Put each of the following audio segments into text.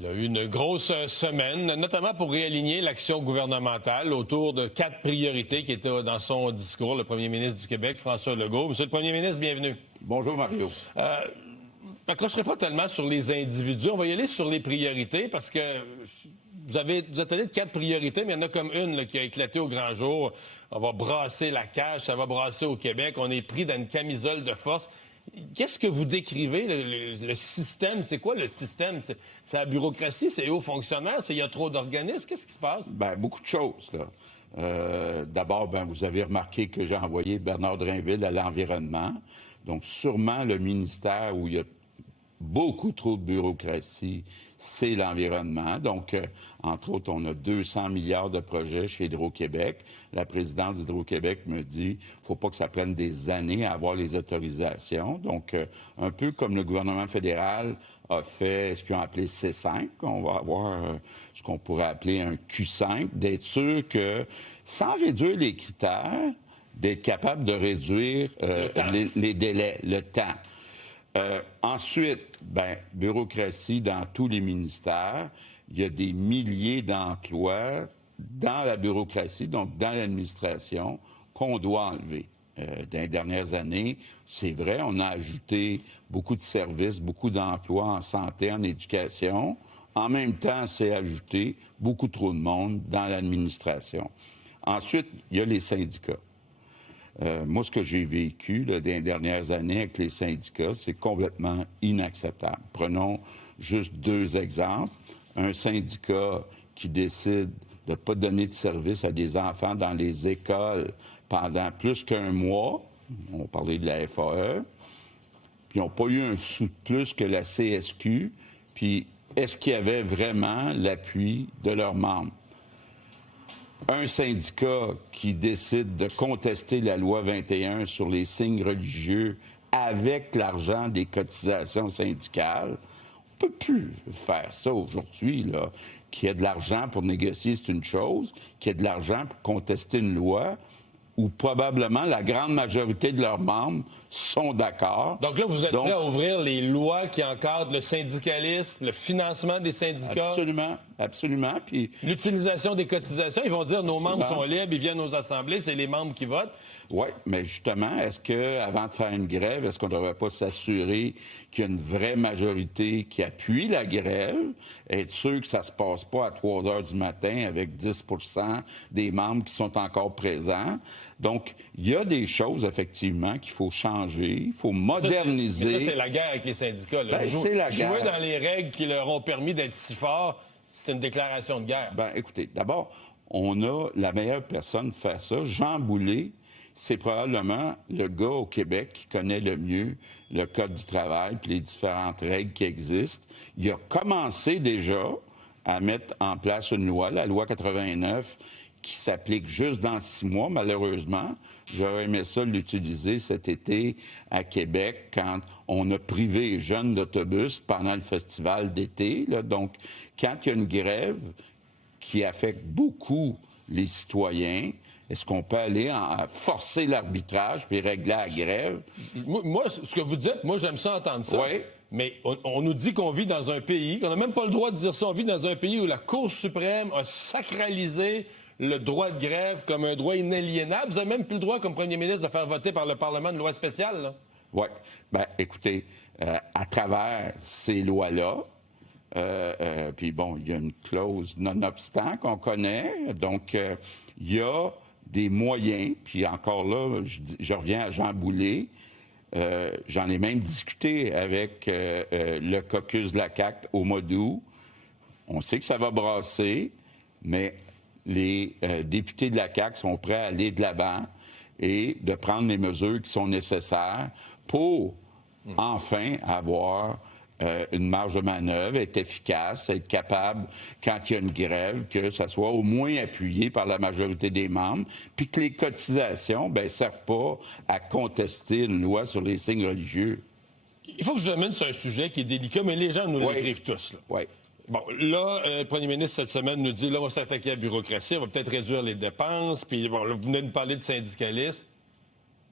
Il a eu une grosse semaine, notamment pour réaligner l'action gouvernementale autour de 4 priorités qui étaient dans son discours, le premier ministre du Québec, François Legault. Monsieur le premier ministre, bienvenue. Bonjour, Mario. Je m'accrocherai pas tellement sur les individus. On va y aller sur les priorités parce que vous êtes allé de 4 priorités, mais il y en a comme une là, qui a éclaté au grand jour. On va brasser la cage, ça va brasser au Québec. On est pris dans une camisole de force. Qu'est-ce que vous décrivez, le système? C'est quoi le système? C'est la bureaucratie? C'est les hauts fonctionnaires? Il y a trop d'organismes? Qu'est-ce qui se passe? Bien, beaucoup de choses, là. D'abord, vous avez remarqué que j'ai envoyé Bernard Drinville à l'environnement. Donc, sûrement, le ministère où il y a beaucoup trop de bureaucratie, c'est l'environnement. Donc, entre autres, on a 200 milliards de projets chez Hydro-Québec. La présidente d'Hydro-Québec me dit faut pas que ça prenne des années à avoir les autorisations. Donc, un peu comme le gouvernement fédéral a fait ce qu'ils ont appelé C5, on va avoir ce qu'on pourrait appeler un Q5, d'être sûr que, sans réduire les critères, d'être capable de réduire les délais, le temps. Ensuite, bureaucratie dans tous les ministères. Il y a des milliers d'emplois dans la bureaucratie, donc dans l'administration, qu'on doit enlever. Dans les dernières années, c'est vrai, on a ajouté beaucoup de services, beaucoup d'emplois en santé, en éducation. En même temps, c'est ajouté beaucoup trop de monde dans l'administration. Ensuite, il y a les syndicats. Moi, ce que j'ai vécu dans les dernières années avec les syndicats, c'est complètement inacceptable. Prenons juste 2 exemples. Un syndicat qui décide de ne pas donner de service à des enfants dans les écoles pendant plus qu'1 mois, on parlait de la FAE, puis ils n'ont pas eu un sou de plus que la CSQ, puis est-ce qu'il y avait vraiment l'appui de leurs membres? Un syndicat qui décide de contester la loi 21 sur les signes religieux avec l'argent des cotisations syndicales, on ne peut plus faire ça aujourd'hui, là. Qu'il y ait de l'argent pour négocier, c'est une chose. Qu'il y ait de l'argent pour contester une loi où probablement la grande majorité de leurs membres sont d'accord. Donc là, vous êtes prêt à ouvrir les lois qui encadrent le syndicalisme, le financement des syndicats? Absolument, absolument. Puis l'utilisation des cotisations, ils vont dire nos membres sont libres, ils viennent aux assemblées, c'est les membres qui votent. Oui, mais justement, est-ce que avant de faire une grève, est-ce qu'on ne devrait pas s'assurer qu'il y a une vraie majorité qui appuie la grève, être sûr que ça se passe pas à 3 heures du matin avec 10 % des membres qui sont encore présents? Donc, il y a des choses, effectivement, qu'il faut changer, il faut moderniser. Ça, c'est la guerre avec les syndicats. C'est la guerre. Jouer dans les règles qui leur ont permis d'être si forts, c'est une déclaration de guerre. Écoutez, d'abord, on a la meilleure personne pour faire ça. Jean Boulet, c'est probablement le gars au Québec qui connaît le mieux le Code du travail puis les différentes règles qui existent. Il a commencé déjà à mettre en place une loi, la loi 89, qui s'applique juste dans 6 mois, malheureusement. J'aurais aimé ça l'utiliser cet été à Québec quand on a privé les jeunes d'autobus pendant le festival d'été. Là. Donc, quand il y a une grève qui affecte beaucoup les citoyens, est-ce qu'on peut aller forcer l'arbitrage puis régler la grève? Moi, ce que vous dites, moi, j'aime ça entendre ça. Oui. Mais on nous dit qu'on vit dans un pays, qu'on n'a même pas le droit de dire ça, on vit dans un pays où la Cour suprême a sacralisé le droit de grève comme un droit inaliénable. Vous n'avez même plus le droit, comme premier ministre, de faire voter par le Parlement une loi spéciale, là. Oui. Écoutez, à travers ces lois-là, puis bon, il y a une clause non-obstant qu'on connaît. Donc, il y a des moyens, puis encore là, je reviens à Jean Boulet. J'en ai même discuté avec le caucus de la CAQ au mois d'août. On sait que ça va brasser, mais les députés de la CAQ sont prêts à aller de l'avant et de prendre les mesures qui sont nécessaires pour enfin avoir une marge de manœuvre, être efficace, être capable, quand il y a une grève, que ça soit au moins appuyé par la majorité des membres, puis que les cotisations ne servent pas à contester une loi sur les signes religieux. Il faut que je vous amène sur un sujet qui est délicat, mais les gens nous l'écrivent tous. Oui. Bon, là, le premier ministre, cette semaine, nous dit, là, on va s'attaquer à la bureaucratie, on va peut-être réduire les dépenses, puis bon, là, vous venez de parler de syndicalisme.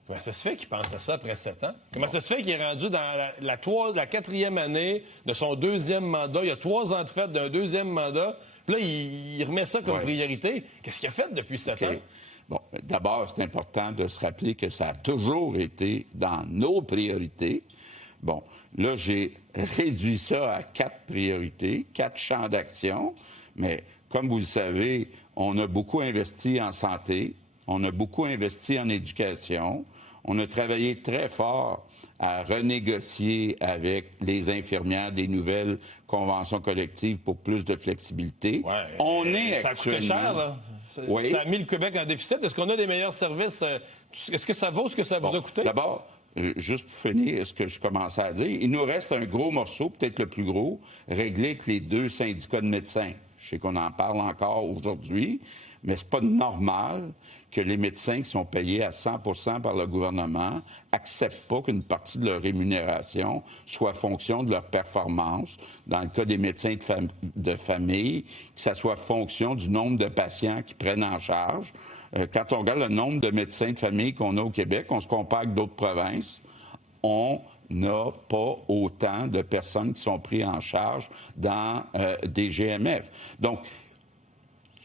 Comment ça se fait qu'il pense à ça après 7 ans? Comment ça se fait qu'il est rendu dans la 4e année de son 2e mandat? Il y a 3 ans de fait d'un 2e mandat. Puis là, il remet ça comme priorité. Qu'est-ce qu'il a fait depuis 7 ans? Bon, d'abord, c'est important de se rappeler que ça a toujours été dans nos priorités. Bon, là, j'ai réduit ça à 4 priorités, 4 champs d'action. Mais comme vous le savez, on a beaucoup investi en santé, on a beaucoup investi en éducation, on a travaillé très fort à renégocier avec les infirmières des nouvelles conventions collectives pour plus de flexibilité. Ouais, on est ça actuellement... a coûté cher, là. Oui. Ça a mis le Québec en déficit. Est-ce qu'on a des meilleurs services? Est-ce que ça vaut ce que ça vous a coûté? D'abord, juste pour finir ce que je commençais à dire, il nous reste un gros morceau, peut-être le plus gros, réglé avec les 2 syndicats de médecins. Je sais qu'on en parle encore aujourd'hui, mais c'est pas normal que les médecins qui sont payés à 100 % par le gouvernement acceptent pas qu'une partie de leur rémunération soit fonction de leur performance. Dans le cas des médecins de famille, que ça soit fonction du nombre de patients qu'ils prennent en charge. Quand on regarde le nombre de médecins de famille qu'on a au Québec, on se compare avec d'autres provinces, on n'a pas autant de personnes qui sont prises en charge dans des GMF. Donc,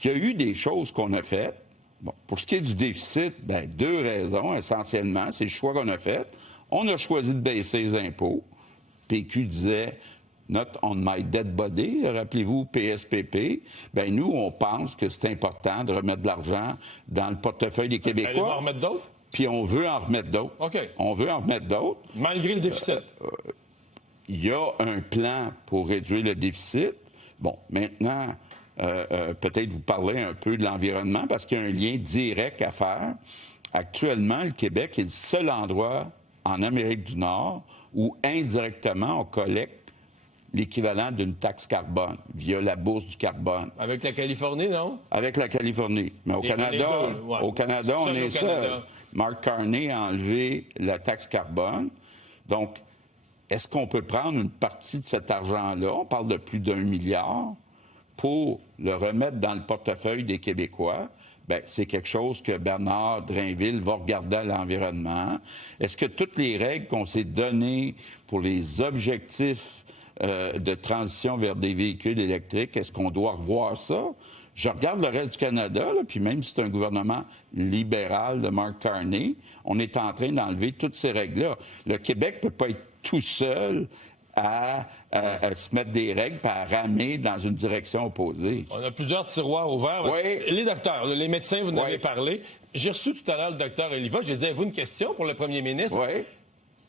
il y a eu des choses qu'on a faites. Bon, pour ce qui est du déficit, 2 raisons essentiellement. C'est le choix qu'on a fait. On a choisi de baisser les impôts. PQ disait « Not on my dead body », rappelez-vous, PSPP. Nous, on pense que c'est important de remettre de l'argent dans le portefeuille des Québécois. Allez-vous en remettre d'autres? Puis on veut en remettre d'autres. OK. On veut en remettre d'autres. Malgré le déficit. Il y a un plan pour réduire le déficit. Bon, maintenant, peut-être vous parler un peu de l'environnement parce qu'il y a un lien direct à faire. Actuellement, le Québec est le seul endroit en Amérique du Nord où indirectement on collecte l'équivalent d'une taxe carbone via la bourse du carbone. Avec la Californie, non? Avec la Californie. Mais au Canada, on est seul. Mark Carney a enlevé la taxe carbone. Donc, est-ce qu'on peut prendre une partie de cet argent-là, on parle de plus d'1 milliard, pour le remettre dans le portefeuille des Québécois? C'est quelque chose que Bernard Drainville va regarder à l'environnement. Est-ce que toutes les règles qu'on s'est données pour les objectifs de transition vers des véhicules électriques, est-ce qu'on doit revoir ça? Je regarde le reste du Canada, là, puis même si c'est un gouvernement libéral de Mark Carney, on est en train d'enlever toutes ces règles-là. Le Québec ne peut pas être tout seul à se mettre des règles et à ramer dans une direction opposée. On a plusieurs tiroirs ouverts. Oui. Les docteurs, les médecins, vous en avez parlé. J'ai reçu tout à l'heure le docteur Oliva. J'ai dit, avez-vous une question pour le premier ministre? Oui.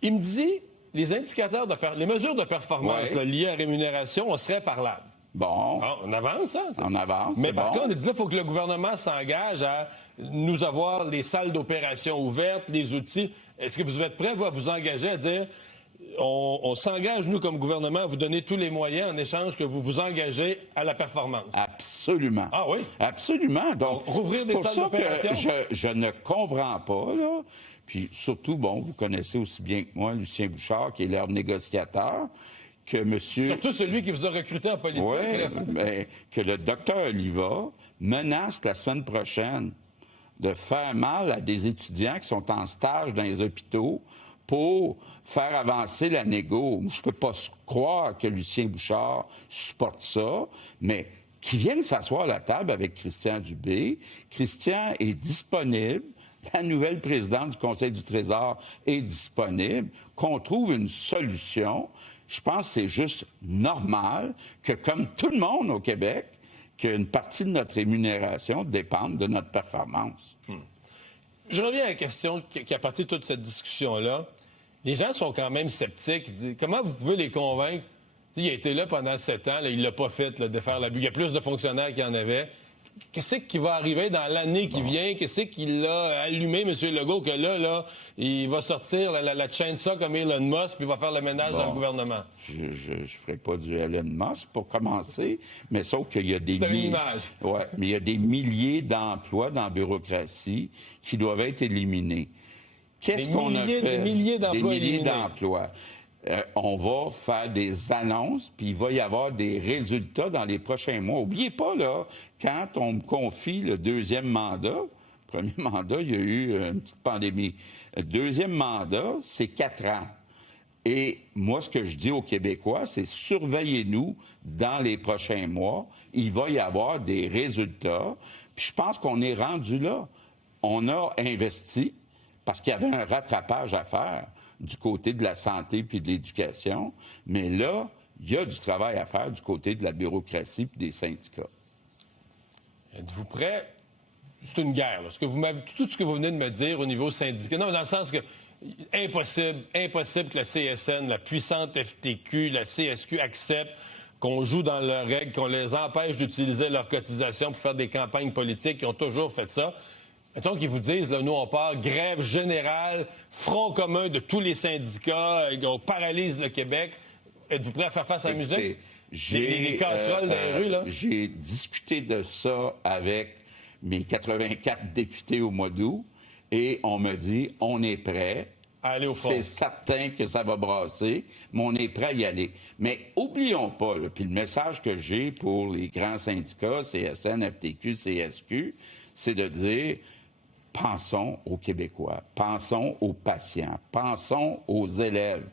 Il me dit, les indicateurs les mesures de performance liées à la rémunération, on serait parlable. Bon. On avance, hein? On avance. Mais par contre, on a dit là, il faut que le gouvernement s'engage à nous avoir les salles d'opération ouvertes, les outils. Est-ce que vous êtes prêts, à vous engager à dire on s'engage, nous, comme gouvernement, à vous donner tous les moyens en échange que vous vous engagez à la performance? Absolument. Ah oui? Absolument. Donc, rouvrir des salles d'opération? C'est pour ça que je ne comprends pas, là. Puis surtout, vous connaissez aussi bien que moi Lucien Bouchard, qui est leur négociateur, que monsieur... Surtout celui qui vous a recruté en politique. Oui, mais que le docteur Oliva menace la semaine prochaine de faire mal à des étudiants qui sont en stage dans les hôpitaux pour faire avancer la négo. Je ne peux pas croire que Lucien Bouchard supporte ça, mais qu'il vienne s'asseoir à la table avec Christian Dubé. Christian est disponible. La nouvelle présidente du Conseil du Trésor est disponible. Qu'on trouve une solution. Je pense que c'est juste normal que, comme tout le monde au Québec, qu'une partie de notre rémunération dépende de notre performance. Je reviens à la question qui a parti de toute cette discussion-là. Les gens sont quand même sceptiques. Ils disent, comment vous pouvez les convaincre? Il a été là pendant 7 ans, là, il l'a pas fait de faire l'abus. Il y a plus de fonctionnaires qu'il y en avait. Qu'est-ce qui va arriver dans l'année qui vient? Qu'est-ce qu'il a allumé, M. Legault, que là, il va sortir la chainsaw comme Elon Musk puis il va faire le ménage dans le gouvernement? Je ne ferai pas du Elon Musk pour commencer, mais sauf qu'il y a des mais il y a des milliers d'emplois dans la bureaucratie qui doivent être éliminés. Qu'est-ce qu'on a fait? Des milliers d'emplois éliminés. On va faire des annonces, puis il va y avoir des résultats dans les prochains mois. N'oubliez pas, là, quand on me confie le 2e mandat, Premier mandat, il y a eu une petite pandémie. Deuxième mandat, c'est 4 ans. Et moi, ce que je dis aux Québécois, c'est surveillez-nous dans les prochains mois. Il va y avoir des résultats. Puis je pense qu'on est rendu là. On a investi parce qu'il y avait un rattrapage à faire du côté de la santé puis de l'éducation. Mais là, il y a du travail à faire du côté de la bureaucratie puis des syndicats. Êtes-vous prêt? C'est une guerre. Là. Tout ce que vous venez de me dire au niveau syndical, non, dans le sens que impossible que la CSN, la puissante FTQ, la CSQ acceptent qu'on joue dans leurs règles, qu'on les empêche d'utiliser leurs cotisations pour faire des campagnes politiques. Ils ont toujours fait ça. Mettons qu'ils vous disent, là, nous, on part grève générale, front commun de tous les syndicats, on paralyse le Québec. Êtes-vous prêt à faire face à la musique? Les casseroles dans les rues, là? J'ai discuté de ça avec mes 84 députés au mois d'août et on me dit, on est prêt. Aller au front. C'est certain que ça va brasser, mais on est prêt à y aller. Mais oublions pas, là, puis le message que j'ai pour les grands syndicats, CSN, FTQ, CSQ, c'est de dire, pensons aux Québécois, pensons aux patients, pensons aux élèves.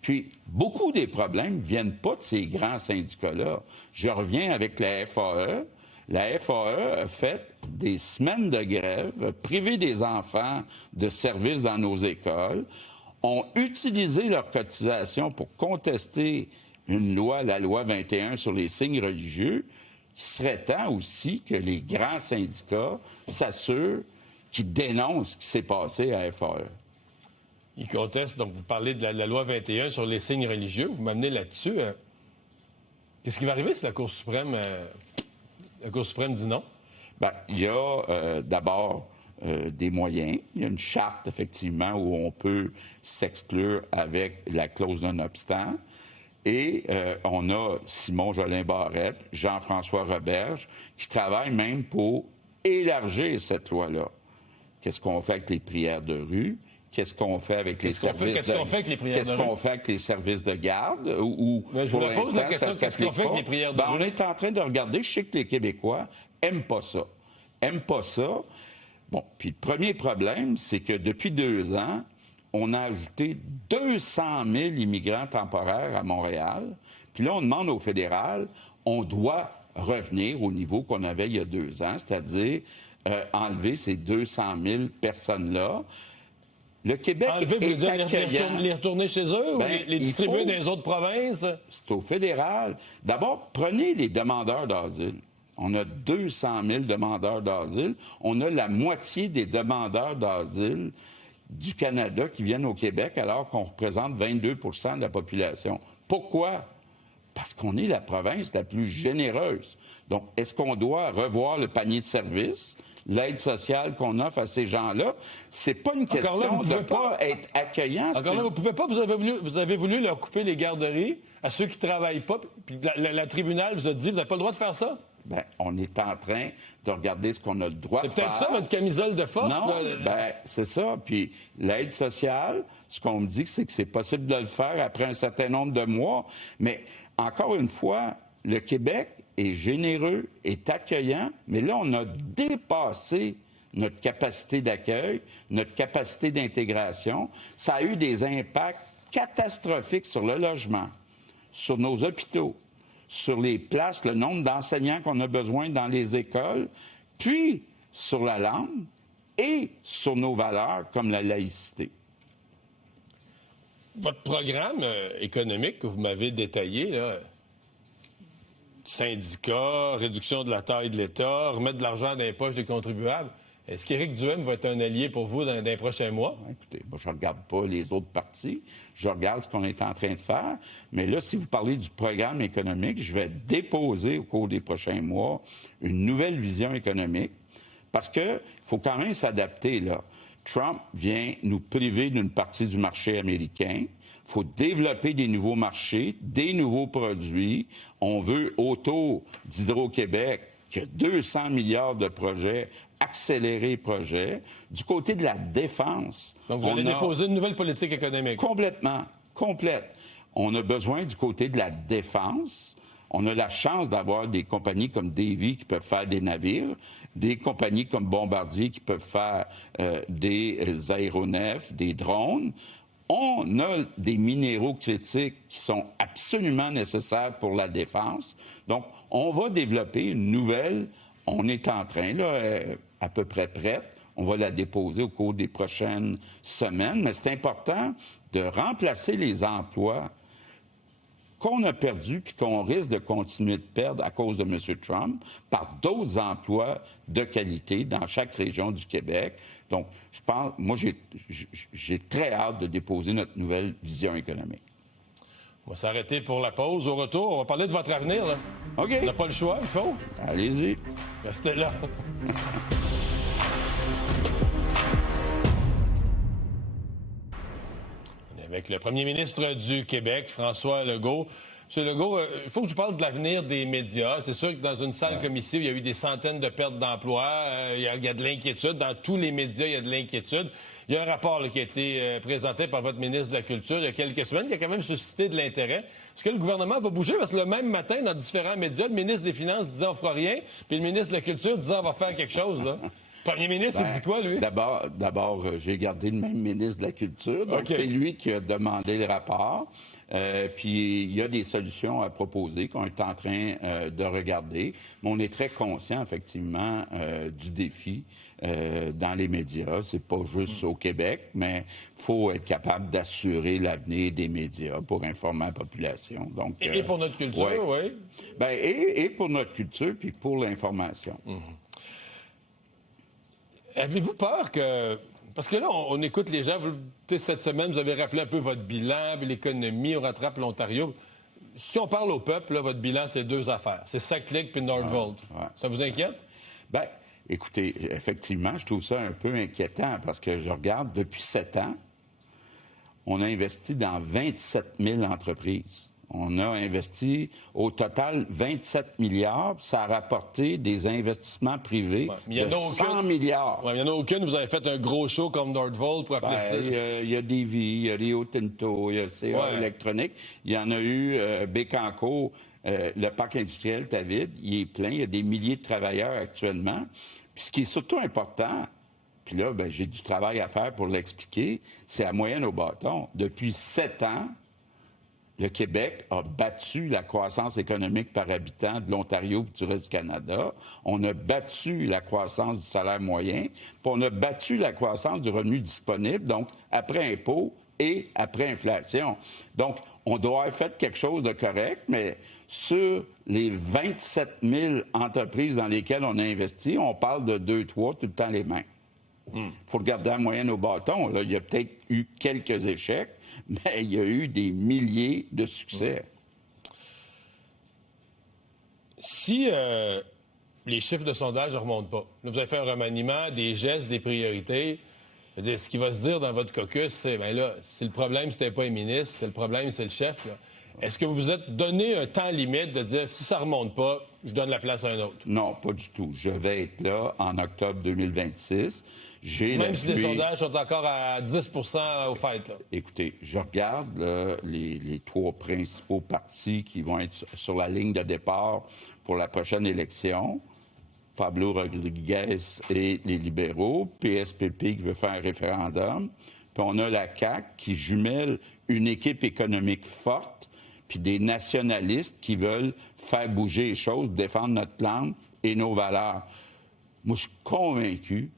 Puis, beaucoup des problèmes ne viennent pas de ces grands syndicats-là. Je reviens avec la FAE. La FAE a fait des semaines de grève, privé des enfants de services dans nos écoles, ont utilisé leurs cotisations pour contester une loi, la loi 21 sur les signes religieux. Il serait temps aussi que les grands syndicats s'assurent qu'ils dénoncent ce qui s'est passé à FAE. Ils contestent, donc vous parlez de la loi 21 sur les signes religieux, vous m'amenez là-dessus. Qu'est-ce qui va arriver si la Cour suprême dit non? Bien, il y a d'abord des moyens. Il y a une charte, effectivement, où on peut s'exclure avec la clause d'un obstant. Et on a Simon Jolin Barrette, Jean-François Roberge, qui travaillent même pour élargir cette loi-là. Qu'est-ce qu'on fait avec les prières de rue? Qu'est-ce qu'on fait avec les services Qu'est-ce qu'on fait avec les prières de rue? Qu'est-ce qu'on fait avec les services de garde? Mais je vous la pose la question, qu'est-ce qu'on fait avec les prières de rue? On est en train de regarder, je sais que les Québécois aiment pas ça. Bon, puis le premier problème, c'est que depuis 2 ans, on a ajouté 200 000 immigrants temporaires à Montréal. Puis là, on demande au fédéral, on doit revenir au niveau qu'on avait il y a 2 ans, c'est-à-dire enlever ces 200 000 personnes-là. Le Québec est accueillant. Les retourner chez eux ou les distribuer dans les autres provinces? C'est au fédéral. D'abord, prenez les demandeurs d'asile. On a 200 000 demandeurs d'asile. On a la moitié des demandeurs d'asile du Canada qui viennent au Québec alors qu'on représente 22 de la population. Pourquoi? Parce qu'on est la province la plus généreuse. Donc, est-ce qu'on doit revoir le panier de services? L'aide sociale qu'on offre à ces gens-là, c'est pas une question de ne pas être accueillant. Encore là, vous pouvez pas, vous avez voulu leur couper les garderies à ceux qui travaillent pas, puis la tribunal vous a dit, vous n'avez pas le droit de faire ça? Bien, on est en train de regarder ce qu'on a le droit de faire. C'est peut-être ça, votre camisole de force? Non, bien, c'est ça. Puis l'aide sociale, ce qu'on me dit, c'est que c'est possible de le faire après un certain nombre de mois. Mais encore une fois, le Québec est généreux, est accueillant, mais là, on a dépassé notre capacité d'accueil, notre capacité d'intégration. Ça a eu des impacts catastrophiques sur le logement, sur nos hôpitaux, sur les places, le nombre d'enseignants qu'on a besoin dans les écoles, puis sur la langue et sur nos valeurs comme la laïcité. Votre programme économique que vous m'avez détaillé, là, syndicats, réduction de la taille de l'État, remettre de l'argent dans les poches des contribuables. Est-ce qu'Éric Duhaime va être un allié pour vous dans les prochains mois? Écoutez, moi, je ne regarde pas les autres partis. Je regarde ce qu'on est en train de faire. Mais là, si vous parlez du programme économique, je vais déposer au cours des prochains mois une nouvelle vision économique parce qu'il faut quand même s'adapter, là. Trump vient nous priver d'une partie du marché américain. Il faut développer des nouveaux marchés, des nouveaux produits. On veut, autour d'Hydro-Québec, qu'il y a 200 milliards de projets, accélérer les projets. Du côté de la défense... Donc, vous allez déposer une nouvelle politique économique. Complètement, complète. On a besoin, du côté de la défense, On a la chance d'avoir des compagnies comme Davy qui peuvent faire des navires, des compagnies comme Bombardier qui peuvent faire des aéronefs, des drones. On a des minéraux critiques qui sont absolument nécessaires pour la défense. Donc, on va développer une nouvelle. On est en train, là, à peu près prête. On va la déposer au cours des prochaines semaines. Mais c'est important de remplacer les emplois qu'on a perdus puis qu'on risque de continuer de perdre à cause de M. Trump par d'autres emplois de qualité dans chaque région du Québec. Donc, je pense, moi, j'ai très hâte de déposer notre nouvelle vision économique. On va s'arrêter pour la pause. Au retour, on va parler de votre avenir, là. OK. On n'a pas le choix, il faut. Allez-y. Restez là. Avec le premier ministre du Québec, François Legault. M. Legault, il faut que je parle de l'avenir des médias. C'est sûr que dans une salle comme ici, où il y a eu des centaines de pertes d'emplois, il y a de l'inquiétude. Dans tous les médias, il y a de l'inquiétude. Il y a un rapport là, qui a été présenté par votre ministre de la Culture il y a quelques semaines qui a quand même suscité de l'intérêt. Est-ce que le gouvernement va bouger? Parce que le même matin, dans différents médias, le ministre des Finances disait on fera rien, puis le ministre de la Culture disait on va faire quelque chose, là. Le premier ministre, il dit quoi, lui? D'abord, j'ai gardé le même ministre de la Culture. Donc, Okay. C'est lui qui a demandé le rapport. Puis, il y a des solutions à proposer qu'on est en train de regarder. Mais on est très conscient, effectivement, du défi dans les médias. C'est pas juste au Québec, mais il faut être capable d'assurer l'avenir des médias pour informer la population. Donc, Et pour notre culture, oui. Bien, et pour notre culture, puis pour l'information. Avez-vous peur que... Parce que là, on écoute les gens. Cette semaine, vous avez rappelé un peu votre bilan, puis l'économie, on rattrape l'Ontario. Si on parle au peuple, là, votre bilan, c'est 2 affaires. C'est SACLIC puis Nordvolt. Ça vous inquiète? Bien, écoutez, effectivement, je trouve ça un peu inquiétant parce que je regarde, depuis 7 ans, on a investi dans 27 000 entreprises. On a investi au total 27 milliards. Ça a rapporté des investissements privés de 100 milliards. Il n'y en a aucune. Vous avez fait un gros show comme Nordvolt pour appeler ça. Il y a Davy, il y a Rio Tinto, il y a CA Électronique. Il y en a eu Bécancour, le parc industriel David. Il est plein. Il y a des milliers de travailleurs actuellement. Puis ce qui est surtout important, puis là, j'ai du travail à faire pour l'expliquer, c'est la moyenne au bâton. Depuis 7 ans, le Québec a battu la croissance économique par habitant de l'Ontario et du reste du Canada. On a battu la croissance du salaire moyen, puis on a battu la croissance du revenu disponible, donc après impôt et après inflation. Donc, on doit avoir fait quelque chose de correct, mais sur les 27 000 entreprises dans lesquelles on a investi, on parle de 2-3 tout le temps les mêmes. Il faut regarder la moyenne au bâton. Là. Il y a peut-être eu quelques échecs, mais il y a eu des milliers de succès. Si les chiffres de sondage ne remontent pas, là, vous avez fait un remaniement, des gestes, des priorités. Ce qui va se dire dans votre caucus, c'est, bien là, si le problème, c'était pas les ministres, c'est le problème, c'est le chef. Là. Est-ce que vous vous êtes donné un temps limite de dire, si ça ne remonte pas, je donne la place à un autre? Non, pas du tout. Je vais être là en octobre 2026. Même si les sondages sont encore à 10 au fait, là. Écoutez, je regarde les 3 principaux partis qui vont être sur la ligne de départ pour la prochaine élection. Pablo Rodriguez et les libéraux, PSPP qui veut faire un référendum. Puis on a la CAQ qui jumelle une équipe économique forte, puis des nationalistes qui veulent faire bouger les choses, défendre notre langue et nos valeurs. Moi, je suis convaincu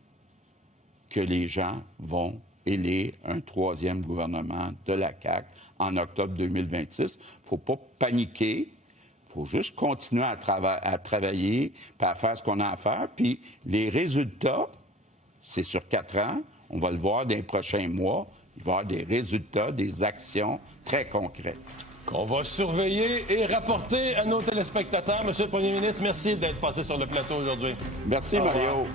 que les gens vont élire un 3e gouvernement de la CAQ en octobre 2026. Il ne faut pas paniquer. Il faut juste continuer à travailler, puis à faire ce qu'on a à faire. Puis les résultats, c'est sur 4 ans. On va le voir dans les prochains mois. Il va y avoir des résultats, des actions très concrètes. Qu'on va surveiller et rapporter à nos téléspectateurs. Monsieur le Premier ministre, merci d'être passé sur le plateau aujourd'hui. Merci, Mario.